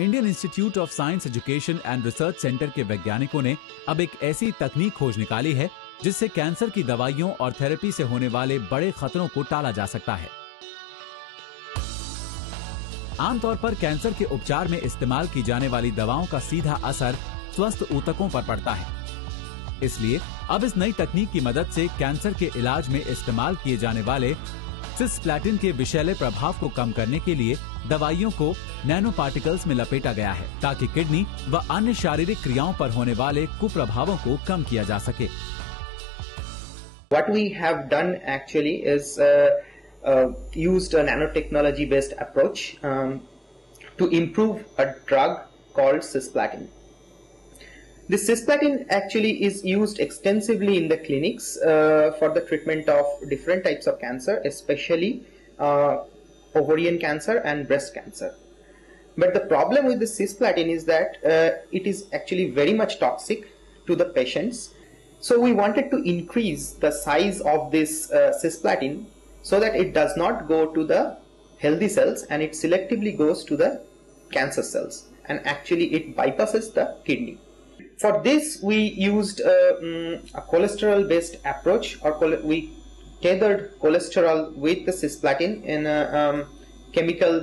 Indian institute of science education and research centre के वैज्ञानिकों ने अब एक ऐसी तकनीक खोज निकाली है जिससे कैंसर की दवाइयों और थेरेपी से होने वाले बड़े खतरों को टाला जा सकता है। आमतौर पर कैंसर के उपचार में इस्तेमाल की जाने वाली दवाओं का सीधा असर स्वस्थ ऊतकों पर पड़ता है। इसलिए अब इस नई तकनीक की मदद से कैंसर के इलाज में इस्तेमाल किए जाने वाले सिस्प्लैटिन के विषैले प्रभाव को कम करने के लिए दवाइयों को नैनो पार्टिकल्स में लपेटा गया है ताकि किडनी व अन्य शारीरिक क्रियाओं पर होने वाले कुप्रभावों को कम किया जा सके। What we have done actually is used a nanotechnology based approach to improve a drug called cisplatin. This cisplatin actually is used extensively in the clinics for the treatment of different types of cancer, especially ovarian cancer and breast cancer. But the problem with the cisplatin is that it is actually very much toxic to the patients. So we wanted to increase the size of this cisplatin so that it does not go to the healthy cells and it selectively goes to the cancer cells, and actually it bypasses the kidney. For this we used a cholesterol based approach, or we tethered cholesterol with the cisplatin in a chemical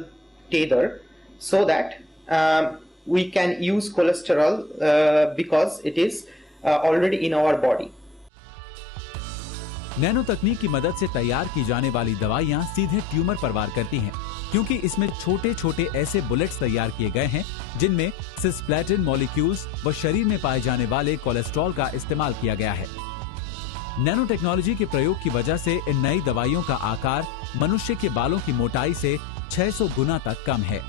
tether so that we can use cholesterol because it is already in our body. Nano तकनीक की मदद से तैयार की जाने वाली दवाइयां सीधे ट्यूमर पर वार करती हैं, क्योंकि इसमें छोटे छोटे ऐसे बुलेट्स तैयार किए गए हैं जिनमें सिस्प्लैटिन मॉलिक्यूल्स व शरीर में पाए जाने वाले कोलेस्ट्रॉल का इस्तेमाल किया गया है। नैनो टेक्नोलॉजी के प्रयोग की वजह से इन नई दवाइयों का आकार मनुष्य के बालों की मोटाई से 600 गुना तक कम है।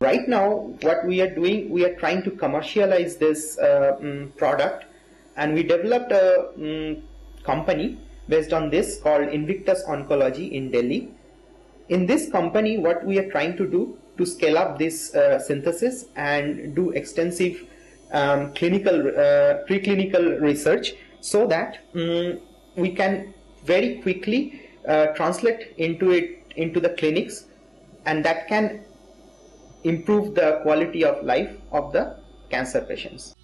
Right now, what we are doing, we are trying to commercialize this product, and we developed a company based on this called Invictus Oncology in Delhi. In this company, what we are trying to do to scale up this synthesis and do extensive preclinical research so that we can very quickly translate into the clinics, and that can improve the quality of life of the cancer patients.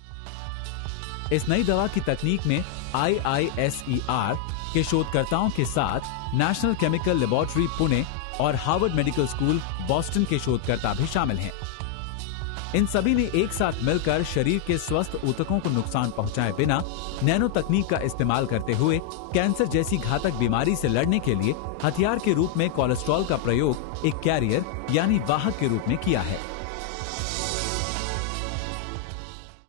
इस नई दवा की तकनीक में IISER के शोधकर्ताओं के साथ नेशनल केमिकल लेबोरेटरी पुणे और हार्वर्ड मेडिकल स्कूल बॉस्टन के शोधकर्ता भी शामिल हैं। इन सभी ने एक साथ मिलकर शरीर के स्वस्थ ऊतकों को नुकसान पहुंचाए बिना नैनो तकनीक का इस्तेमाल करते हुए कैंसर जैसी घातक बीमारी से लड़ने के लिए हथियार के रूप में कोलेस्ट्रॉल का प्रयोग एक कैरियर यानी वाहक के रूप में किया है।